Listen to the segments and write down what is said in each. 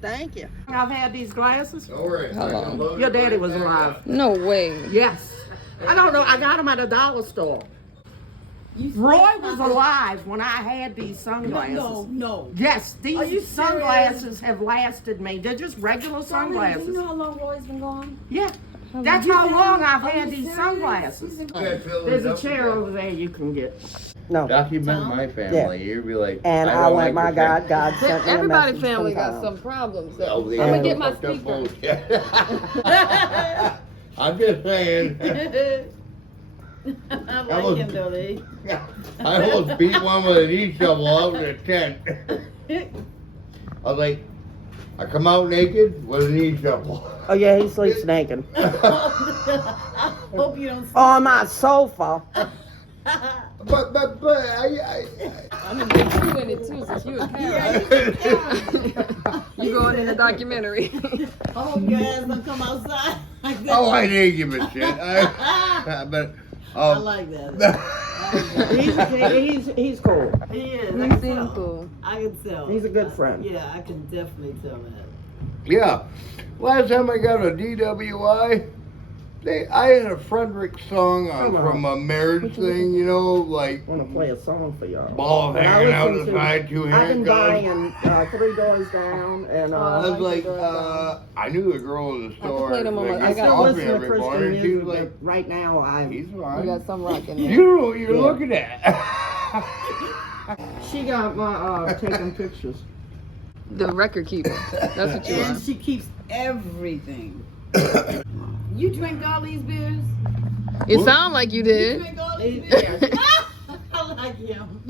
Thank you. I've had these glasses. Don't worry. How long? Your daddy was alive. No way. Yes. I don't know. I got them at a dollar store. Roy was alive when I had these sunglasses. No. Yes, these sunglasses have lasted me. They're just regular sunglasses. Do you know how long Roy's been gone? Yeah. That's how long I've had these sunglasses. There's a chair over there you can get. No. Document my family. You'd be like, And I went, my God, God sent me a Everybody message family sometime. got some problems. So. Oh, I'm they gonna have get my fucked up speaker. phones. I'm just saying. I like him though, they. I almost beat one with an e-shovel out in a tent. I was like, I come out naked with an e-shovel. Oh yeah, he sleeps naked. I hope you don't. On my sofa. But I'm gonna get you in it too, since you a parent. You going in the documentary. I hope your ass don't come outside like that. oh, I didn't give a shit. But I like that. He's cool. He is. You I can seem tell. cool. I can tell. He's a good friend. Yeah, I can definitely tell that. yeah, last time I got a DWI, I had a Frederick song Come on. from a marriage thing, you know, like I want to play a song for y'all. balls And I hanging out listen the to- side, two I've been handcuffs. buying 3 Doors Down, and I was like, the I knew the girl in the store. play them on my- like, I I used to still offer listen to every Christian morning. She music, was like, but right now he's You fine. got some rocking there. You know what you're Yeah. looking at. she got my taking pictures. The record keeper. That's what you are. And she keeps everything. You drink all these beers? It sound like you You did. drink all these beers? I like him.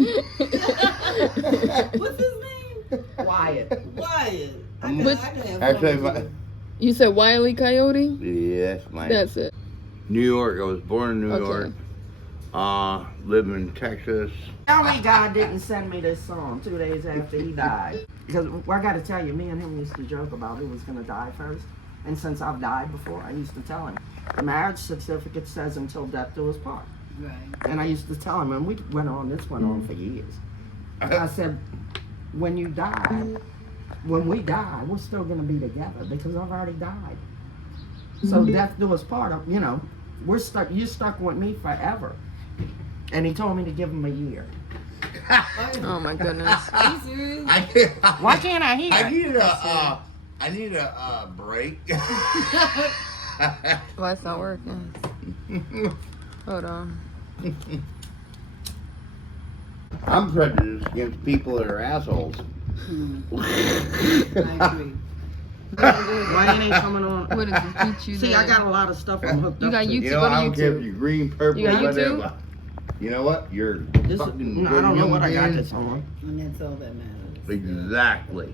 What's his name? Wyatt. Wyatt. I But- could have fun Actually, with you. You said Wile E. Coyote? yes, my That's it. New York. I was born in New Okay. York. Live in Texas. Tell me God didn't send me this song 2 days after he died. Because I got to tell you, me and him used to joke about who was going to die first. And since I've died before, I used to tell him, the marriage certificate says until death do us part. Right. And I used to tell him, and this went on for years. I said, when we die, we're still going to be together because I've already died. So death do us part, you know, you're stuck with me forever. And he told me to give him a year. Oh my goodness. Are you serious? Why can't I hear? I need a break. Why it's not working? Hold on. I'm prejudiced against people that are assholes. I agree. Why ain't coming on? What is this? Beat you See, there. I got a lot of stuff I'm hooked You up got to. YouTube. You know, Go to I don't care if YouTube. you're green, purple, You got YouTube? whatever. You know what? You're This is, fucking I don't know what I got human this on. And that's all that matters. being. Exactly.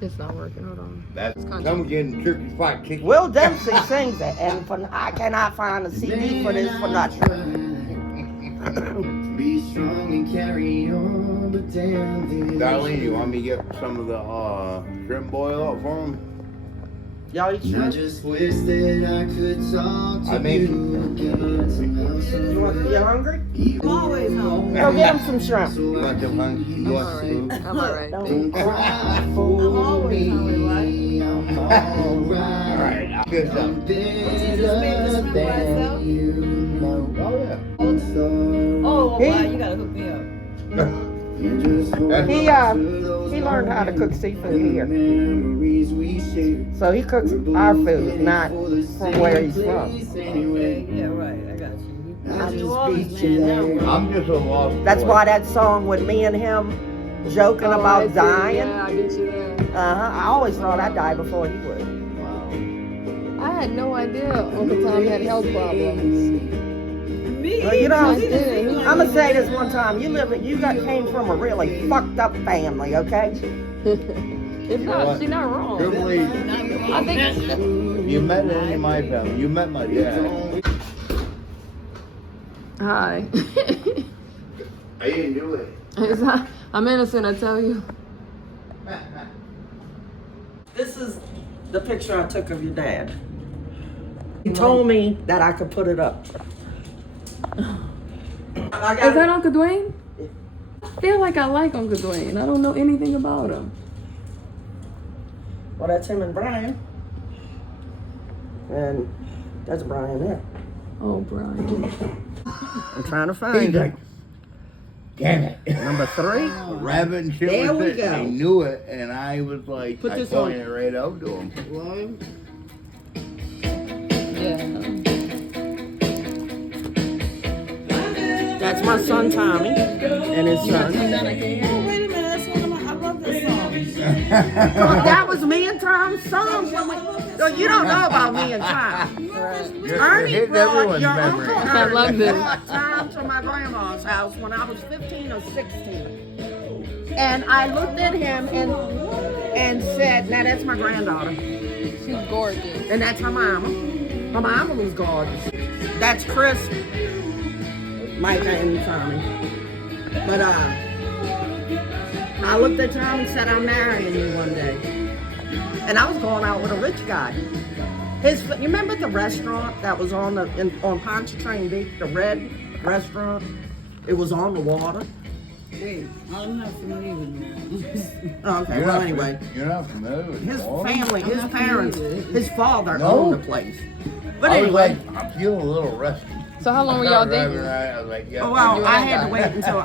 It's not working. Hold on. That's country. come getting turkey fried chicken. Will Dempsey sings it, and I cannot find a CD for this for nothing. Be strong and carry on, but damn, Darlene, you want me to get some of the shrimp boil out for him? Y'all eat I shrimp? just wish that I could talk to I made you again. You hungry? I'm always home. Go get him some shrimp. You want some hungry? You want some food? I'm alright. Don't cry. for I'm always hungry, right? me, I'm alright. Alright, good stuff. I'm You just made the shrimp by itself? you know. Oh, yeah. Oh, wow, you gotta hook me up. He learned how to cook seafood here. So he cooks our food, not from where he's from. Okay, yeah, right, I got you. I New just Orleans beat you man now. I'm just a lost That's boy. why that song with me and him joking Oh, I about see. dying. Yeah, I get you there. I always thought I'd die before he would. I had no idea Uncle Tom had health problems. Me? Well, you know, I did. I'm gonna say this one time. You came from a really fucked up family, okay? It's not. She's not wrong. Good lady. I think. You met any of my family. You met my dad. Hi. I didn't do it. It's not, I'm innocent, I tell you. This is the picture I took of your dad. He told me that I could put it up. Is that Uncle Dwayne? I feel like I like Uncle Dwayne. I don't know anything about him. Well, that's him and Brian. And that's Brian there. Oh, Brian. I'm trying to He's find like, it. damn it. Number 3. Rabbit and shit There was we it. go. I knew it, and I was like, Put I this pointed on. it right out to him. Well, Yeah. That's my son Tommy and his son. oh, wait a minute. That's one of my. I love this song. Oh, that was me and Tom's song. When we, no, you don't know about me and Tom. Ernie Hit brought everyone's your memory. uncle I Ernie love this. brought Tom to my grandma's house when I was 15 or 16. And I looked at him and said, now that's my granddaughter. She's gorgeous. And that's her mama. Her mama was gorgeous. That's Chris, Micah, and Tommy. But I looked at Tom and said, I'm marrying you one day. And I was going out with a rich guy. You remember the restaurant that was on Pontchartrain Beach, the red restaurant? It was on the water. Wait, I'm not familiar with that. Okay, well anyway. You're not familiar with His all? family, his parents, his father No. owned the place. But I was anyway. like, I'm feeling a little rusty. So how long were I y'all started driving dating? around, I was like, yeah. Oh, well, I had to wait until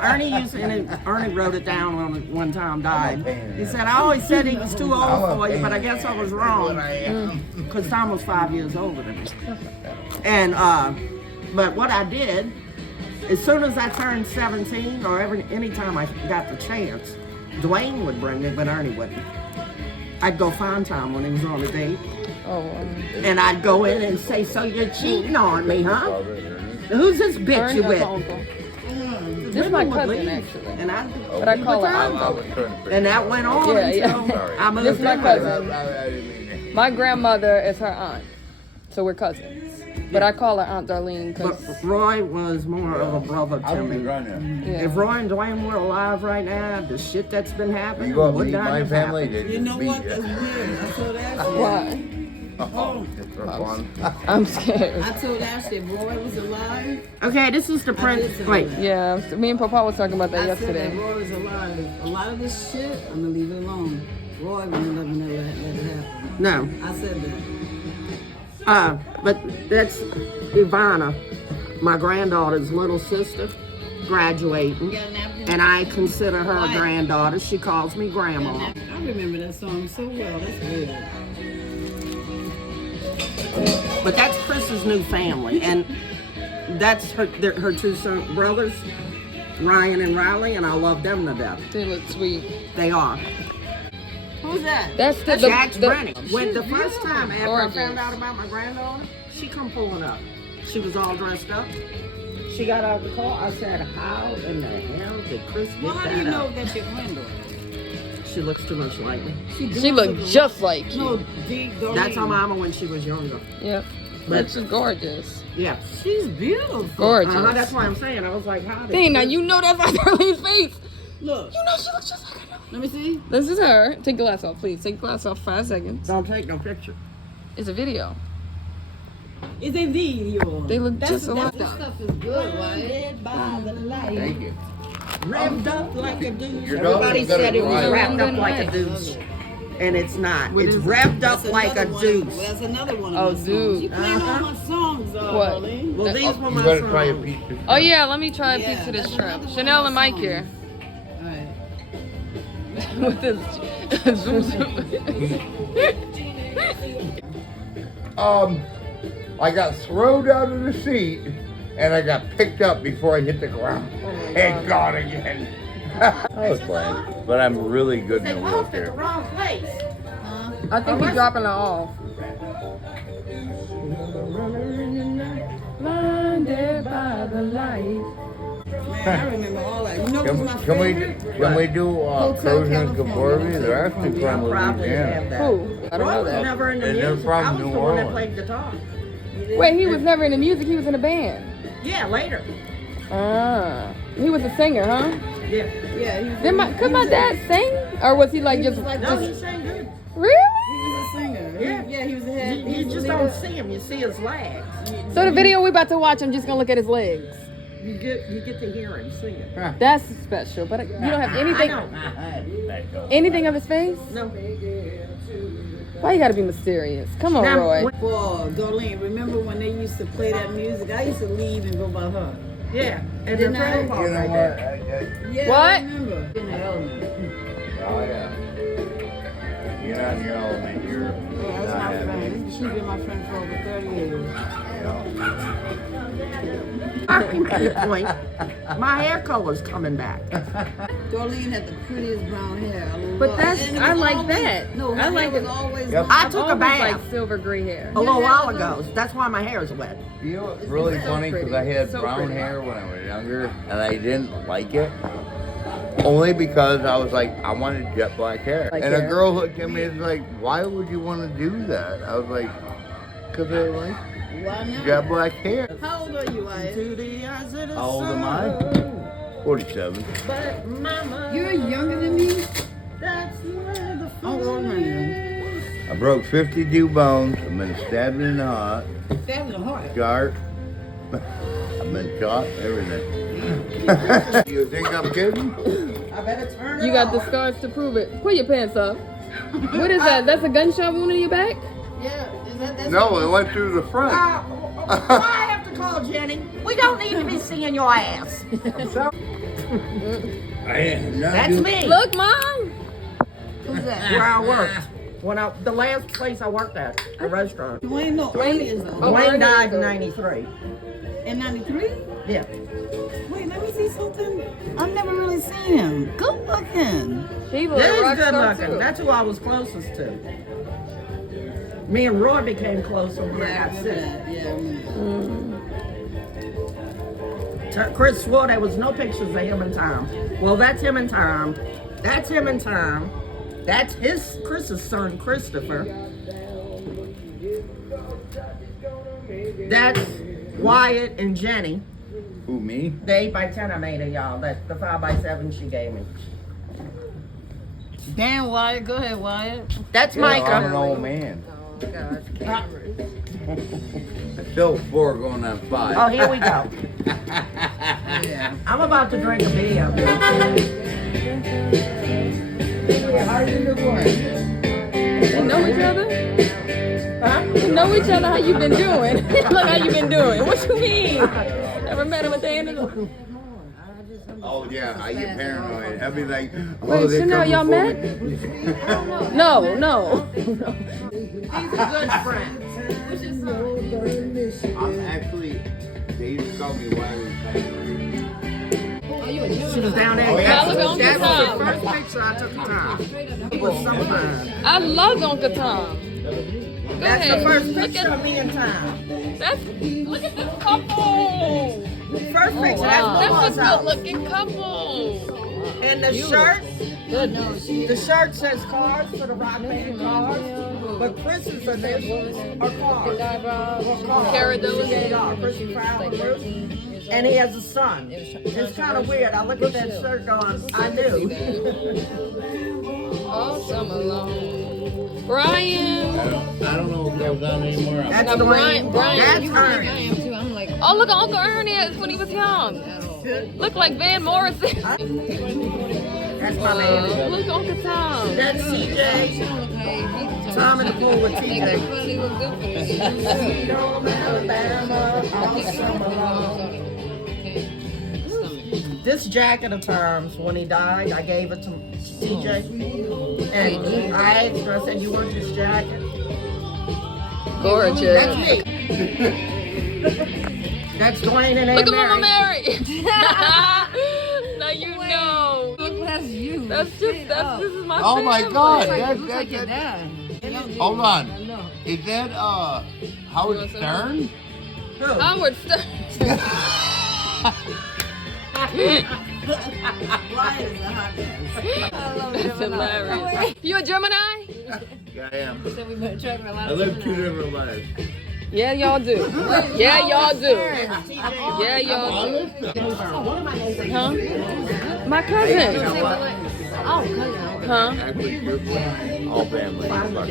Ernie wrote it down when Tom died. He said, I always said he was too old for you, but I guess I was wrong. Because Tom was 5 years older than me. And, but what I did, as soon as I turned 17, or anytime I got the chance, Dwayne would bring me, but Ernie wouldn't. I'd go find Tom when he was on a date, Oh, and I'd go in and say, so you're cheating on me, huh? Who's this bitch Ernie you was with? my uncle. This is my Women would cousin, leave, actually. And I, But I call her I uncle. was trying to figure and that went on Yeah, until yeah. I moved This is my in. cousin. I didn't mean that. My grandmother is her aunt. So we're cousins. But I call her Aunt Darlene But because, Roy was more of a brother I to was me. running. yeah. If Roy and Dwayne were alive right now, the shit that's been happening You go would meet not my have family, happened. they You just know beat what? you. That's weird. I told Ashley. Why? Oh, just for fun. I'm scared. I told Ashley if Roy was alive. Okay, this is the I prince. did say Wait, that. Yeah, so me and Papa was talking about that I said that yesterday. Roy was alive. A lot of this shit, I'm gonna leave it alone. Roy would never let it happen. no. I said that. But that's Ivana, my granddaughter's little sister, graduating. You got a napkin? And I consider her a Why? granddaughter. She calls me You got a grandma. napkin? I remember that song so well. That's weird. But that's Chris's new family, and that's her two brothers, Ryan and Riley, and I love them to death. They look sweet. They are. Who's that? That's the Jack's Brennan. When She's the first time after gorgeous. I found out about my granddaughter, she come pulling up. She was all dressed up. She got out of the car. I said, how in the hell did Chris get Well, how do you that know up? that's your granddaughter? She looks too much like me. She looked just like you. No, D. Darlene. That's her mama when she was younger. Yep. But- She's gorgeous. Yeah. She's beautiful. Gorgeous. That's why I'm saying. I was like, how did Dang, now you know that's not Darlene's face. Look, You know she looks just like her. let me see. This is her. Take the glass off, please. Take the glass off 5 seconds. Don't take no picture. It's a video. It's a video. They look just alike. This stuff is good, right? By the light. Thank you. Wrapped up like a douche. Your Everybody daughter's got said it it was right. wrapped up like a Nice. douche. And it's not. What It's is it? wrapped up That's like a another one. deuce. Well, that's another one Oh, of my songs. dude. You playing all my songs, What? Darlene. Well, these were You my gotta try a songs. piece of Oh yeah, let me try a Yeah, piece of this that's shrimp. another one Chanel of and my Mike here. Alright. With this. I got thrown out of the seat and I got picked up before I hit the ground. And gone again. I was playing, but I'm really good in They the parked at the wheelchair. wrong place. I think he's dropping her off. Blinded by the light. Man, I remember all that. You know what's my Can favorite? we do Crozier and Gaborvi? They're actually from Probably have Louisiana. that. Who? I don't Roy know was that. never in the And they're music. from I was New the one that Orleans. played guitar. Wait, he was never in the music. He was in a band. Yeah, later. Ah, he was a singer, huh? Yeah. Yeah, he was, Could my dad sing, or was he like just? No, he sang good. Really? he was a singer. Yeah. He was the head. You, he you was just the don't leader. see him. You see his legs. So the video we about to watch, I'm just gonna look at his legs. You get to hear him singing. That's special, but you don't have anything, I know. anything of his face. No. Why you gotta be mysterious? Come on, Now, Roy. when- For Darlene, remember when they used to play that music? I used to leave and go by her. Yeah, and the Didn't I? trailer You park know right what? there. Yeah, What? I remember. In the element. Oh yeah. You're not in your element. You're Yeah, that's not my happy. friend. She's been my friend for over 30 years. Good point. My hair color's coming back. Darlene had the prettiest brown hair. But love- that's- and it I was like always- that. No, her I hair like was it. always Yep. I I've took a always bath like silver gray hair. a little while ago. That's why my hair is wet. You know what's really so funny? Because pretty. I had So brown pretty. hair when I was younger, and I didn't like it. Only because I was like, I wanted jet black hair. Like and a hair. girl looked at me and was like, why would you want to do that? I was like, because I like Why not? jet black hair. How old are you, Wyatt? To the eyes of the How old am I? sun. 47. But mama, You're younger than me? that's where the I'm older than you. I broke 52 bones. I've been stabbed in the heart. Stabbed in the heart. Scarred. I've been shot, everything. You think I'm kidding? I better turn it You got the off. scars to prove it. Pull your pants up. What is that? That's a gunshot wound in your back? Yeah, is that's No, it went through the front. Why I have to call Jenny? We don't need to be seeing your ass. I'm sorry. I am not That's doing- me. Look, Mom. Who's that? Where I worked. The last place I worked at, the restaurant. Dwayne, no, Ernie is on. Oh, Dwayne Ernie died is in a- '93. In 93? Yeah. Wait, let me see something. I've never really seen him. Good looking. He was Yeah, a he's rock good star looking. too. That's who I was closest to. Me and Roy became closer when I got sick. Yeah, I remember. Chris swore there was no pictures of him and Tom. Well, that's him and Tom. That's him and Tom. That's Chris's son, Christopher. That's Wyatt and Jenny. Who, me? The 8x10 I made of y'all. That's the 5x7 she gave me. Damn, Wyatt. Go ahead, Wyatt. That's Yeah, I'm an Micah. old man. Oh, gosh, cameras. I'm still 4 going on 5. Oh, here we go. Yeah. I'm about to drink a beer. How you doing? They know each other? Huh? They know each other. How you been doing? Look how you been doing. What you mean? Never met him at the end of the... Oh yeah, I get paranoid. I'll be like, oh, Wait, they're Chanel, coming y'all for met? me. No. He's a good friend. I'm actually, they used to call me Wiley. She was down there. Oh, yeah. That was Look, the Uncle first picture I took of Tom. He was so fine. I love Uncle Tom. Go That's ahead. the first Look picture at of me and Tom. look at this couple. First picture, that's That's a Paul's house. good-looking couple. And the shirt, Goodness. the shirt says cars for the rock band cars. But Chris's initials are cars. Carrot those. C-A-R, Chris's Proud Bruce. And he has a son. It's kind of weird. I look at that shirt going, I knew. All summer long. Brian. I don't know if that was on anymore. That's Now, Brian. Brian, That's you Ernie. Oh, look at Uncle Ernest when he was young. Look like Van Morrison. That's my baby. Look, Uncle Tom. That's CJ. Tom in the pool with TJ. Sweet home Alabama, all summer long. This jacket of Tom's, when he died, I gave it to CJ. And I asked her, I said, you want this jacket? That's Gorgeous. me. That's Dwayne and Look A.M.B. at Mama Mary. Now you know. That's you. This is my Oh my family. God, Looks like your dad. hold on. Is that Howard Stern? Who? Howard Stern. Wyatt is a hot mess. That's hilarious. You a Gemini? Yeah, I am. So we've been attracting a lot I live 2 different lives. Yeah, y'all do. Yeah, y'all do. Yeah, y'all do. Huh? My cousin. Huh? Actually, your all family fucked up.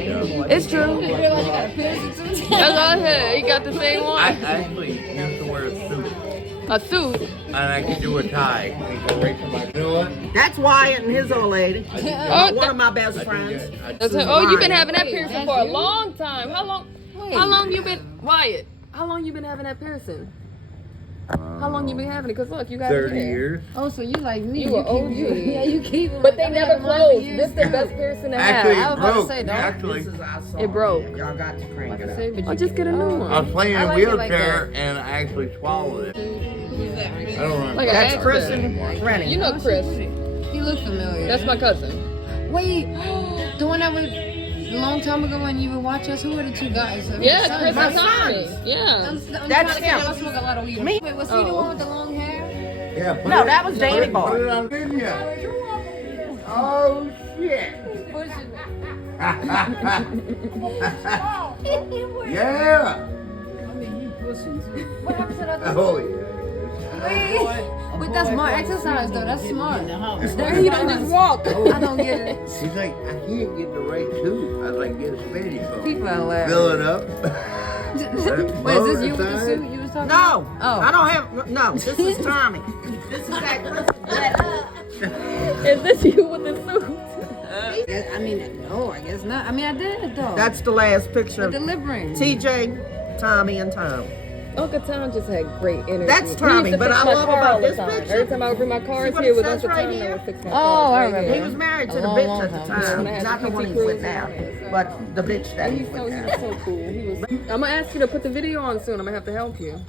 It's true. That's all I said. He got the same I one. actually used to wear a suit. A suit. And I can do a tie. And go right to my, you know what? That's Wyatt and his old lady. Oh, One of my best friends. oh, you've been having that piercing for a long time. How long? How long you been, Wyatt? How long you been having that piercing? How long you been having it? Cause look, you got 30 it here. years. Oh, so you like me? You an OG. Yeah, you keep it. But they never closed. This is the best piercing to have. Actually, I it was about to broke. say, don't. Actually, This is I saw It broke. Y'all got to crank it up. I'll just get a new one. I was playing in I a like it like wheelchair and I actually swallowed it. I don't remember. Like That's an Chris actor. and Rennie. You know Chris. He look familiar. That's my cousin. Wait, the one that was a long time ago when you would watch us. Who were the two guys? Yeah, Sons. Chris My and Tommy. sons. Yeah. I'm That's trying to catch him. up. I smoke a lot of weed. Me? Wait, was he the one with the long hair? Yeah, put No, it- that was Danny put it- Boy. Put it on video. Oh, shit. Yeah. What happened to that? Oh, yeah. But that's smart exercise, though. That's smart. There you don't just walk. I don't get it. He's like, I can't get the right suit. I was like, get a Spanish phone. People are hilarious. Fill it up. Wait, is this you with the suit you was talking about? No, Oh. I don't have. No, this is Tommy. This is that Chris. Is this you with the suit? I mean, no, I guess not. I mean, I did, though. That's the last picture the of delivering. TJ, Tommy, and Tom. Uncle Tom just had great energy. That's He used Tommy, to but fix I my love car about all the this time. picture. Every time I would bring my cars what here it with says Uncle right Tom, they here? would fix my Oh, cars. I right remember. here. He was married to A the long, bitch long at the time. time, Yeah. not the one he's with now, but the bitch that And he's he's with so now. cool. I'm gonna ask you to put the video on soon. I'm gonna have to help you.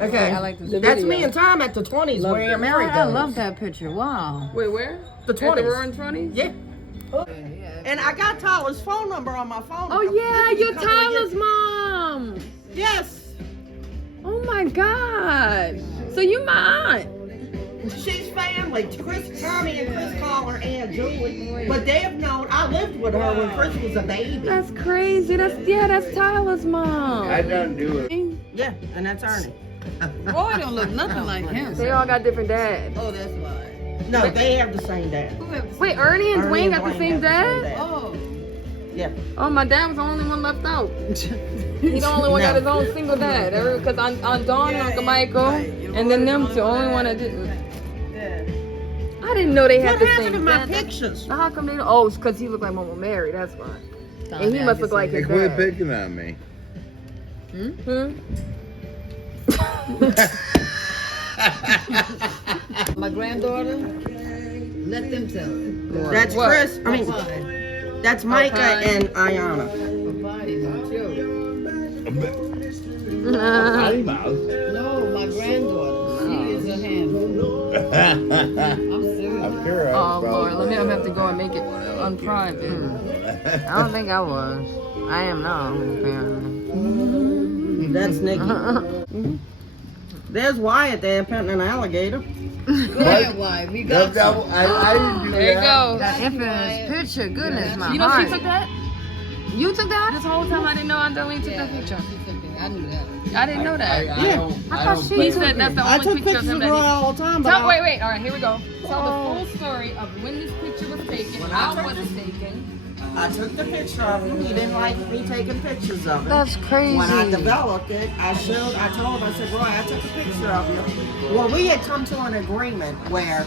Okay, I like this. that's video. me and Tom at the 20s Love where you're that. married. I love that picture. Wow. Wait, where? The At the 20s. Roaring 20s? Yeah. And I got Tyler's phone number on my phone. Oh yeah, This is you're a couple of Tyler's years- mom. Yes. Oh my God. So you my aunt. She's family. Chris, Tommy, and Chris call her Aunt Julie. But they have known. I lived with her when Chris was a baby. That's crazy. That's Tyler's mom. I done do it. Yeah, and that's Ernie. Roy don't look nothing like him. They all got different dads. Oh, that's why. No, they have the same dad. Wait, Ernie and Ernie Dwayne got the same dad? Oh. Yeah. Oh, my dad was the only one left out. He the only one got his own single dad. Because on Dawn and Uncle Michael, and then them two, only one that didn't. I didn't know they had What the happened same to my dad. pictures? How come they don't? Oh, it's because he looked like Mama Mary. That's why. And he must look like They his quit dad. picking on me. Hmm? My granddaughter, let them tell. That's What? Chris. I mean, that's Micah Okay. and Ayana. Papa's a joke. Potty mouth. No, my granddaughter. She is a handful. I'm serious. I'm sure I Oh was Lord, let me probably- have to go and make it unprivate. I don't think I was. I am now, apparently. That's Nikki. There's Wyatt there petting an alligator. Yeah, why? We got I didn't do There you that. go. that infamous picture. Goodness, my You know heart. she took that? You took that? This whole time I didn't know Darlene took that picture. I knew that. I didn't know that. I don't He said that's the I only took picture of pictures him of that Roy he... all the time, but Tell, I- wait, all right, here we go. Tell the full story of when this picture was taken, how was it taken. I took the picture of him. He didn't like me taking pictures of him. That's crazy. When I developed it, I told him, I said, Roy, I took a picture of you. Well, we had come to an agreement where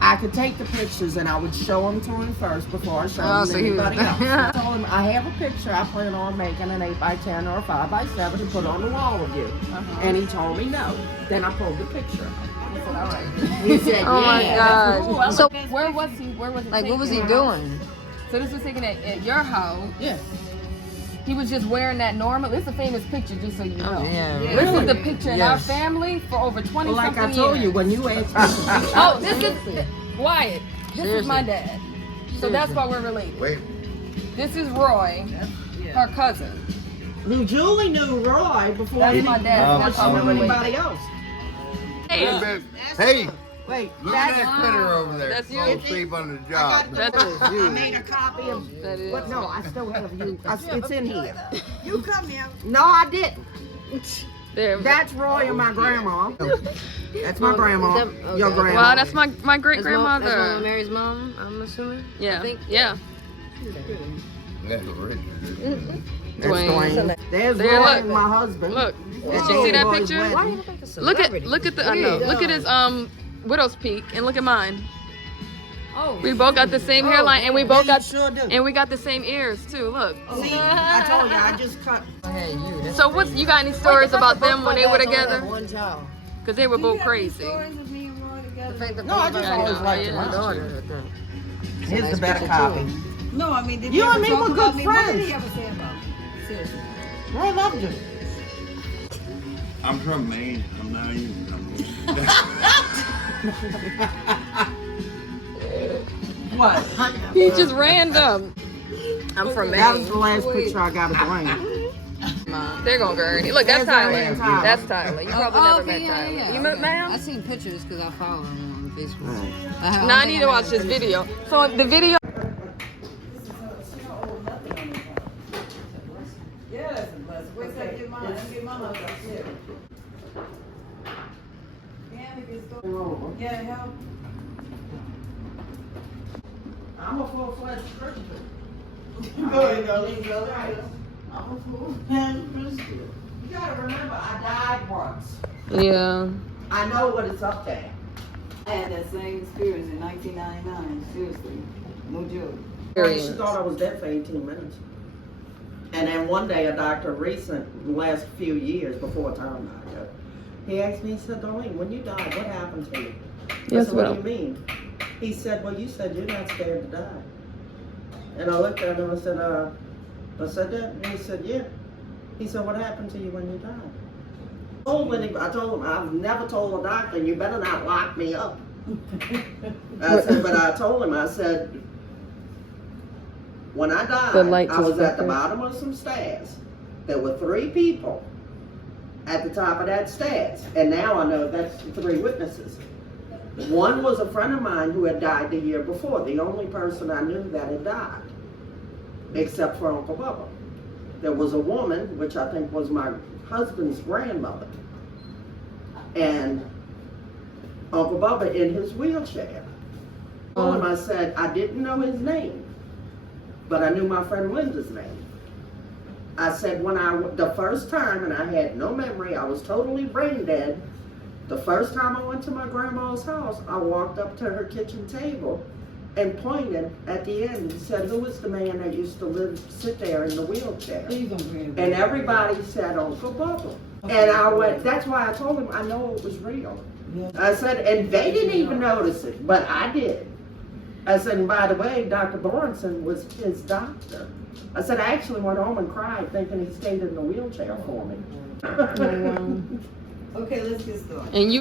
I could take the pictures and I would show them to him first before I showed Oh, them so to he was- anybody else. I told him, I have a picture I plan on making an 8x10 or a 5x7 to put on the wall of you. And he told me no. Then I pulled the picture. He said, all right. He said, Oh my yeah. God. Ooh, I So, looked- where was he? Where was it like, what was he taken? doing? So this was taken at your house. Yeah. He was just wearing that normal. This is a famous picture, just so you know. Yeah. This is the picture in our Yes. family for over 20 Well, like something I told years. you, when you asked me to Oh, this is Wyatt. This is my Seriously. dad. So that's why we're related. Wait, This is Roy, her cousin. who Julie knew Roy before That's he my dad. before That's she how knew we're related. anybody else. hey, Wait, look at that critter over there. That's you? Fall asleep on the I job. got That is I you. made a copy of. That is. What? No, I still have you. It's in here. You come here. No, I didn't. There. That's Roy and my grandma. That's my grandma. Your grandma. Wow, that's my great That's Mama grandmother. Mary's mom, I'm assuming. Yeah. I think. Yeah. That's Richard. That's Dwayne. Dwayne. There's There, Dwayne, look. my husband. Look, Did did you see that picture? Why you look like a Look celebrity? at the I know. Look at his widow's peak and look at mine. Oh, We both got the same hairline and we both yeah, got you sure do. and we got the same ears too. Look. See, I told you, I just cut. Hey, you. That's So what's you got any stories about them when they were together? one child. Cause they were both crazy. No, I just I always know, liked yeah. your daughter. Here's the better copy. No, I mean, did You ever and me talk were about good me? What did friends. he ever say about me? Seriously. I loved you. I'm from Maine. I'm not even from What? He just random. I'm from That was Maine. the last picture I got of Dwayne. They're gonna go Ernie. Look, that's There's Tyler. Ernie and Tyler. That's Tyler. You probably never met Tyler. You met I ma'am? seen pictures because I follow him on Facebook. No, I need to watch this video. So the video. Yeah, that's a blessing. Wait till I get mine. Let me get mine up too. Yeah, help. I'm a full-fledged Christian. I'm a full-fledged Christian. You gotta remember, I died once. Yeah. I know what it's up there. I had that same experience in 1999. Seriously. No joke. She thought I was dead for 18 minutes. And then one day, a doctor recent, the last few years before Tom died, he asked me, he said, Darlene, when you died, what happened to you? I Yes, said, what well. do you mean? He said, well, you said you're not scared to die. And I looked at him and I said that? And he said, yeah. He said, what happened to you when you died? I told him, I've never told a doctor, you better not lock me up. I said, but I told him, I said, when I died, The lights I was is at the flickering. bottom of some stairs. There were 3 people at the top of that stairs. And now I know that's 3 witnesses. One was a friend of mine who had died the year before, the only person I knew that had died, except for Uncle Bubba. There was a woman, which I think was my husband's grandmother, and Uncle Bubba in his wheelchair. I told him, I said, I didn't know his name, but I knew my friend Linda's name. I said, the first time, and I had no memory, I was totally brain dead. The first time I went to my grandma's house, I walked up to her kitchen table and pointed at the end and said, who was the man that used to sit there in the wheelchair? And everybody said, Uncle Bubba. And I went, that's why I told him I know it was real. I said, and they didn't even notice it, but I did. I said, and by the way, Dr. Borenson was his doctor. I said, I actually went home and cried thinking he stayed in the wheelchair for me. Okay, let's get started. And you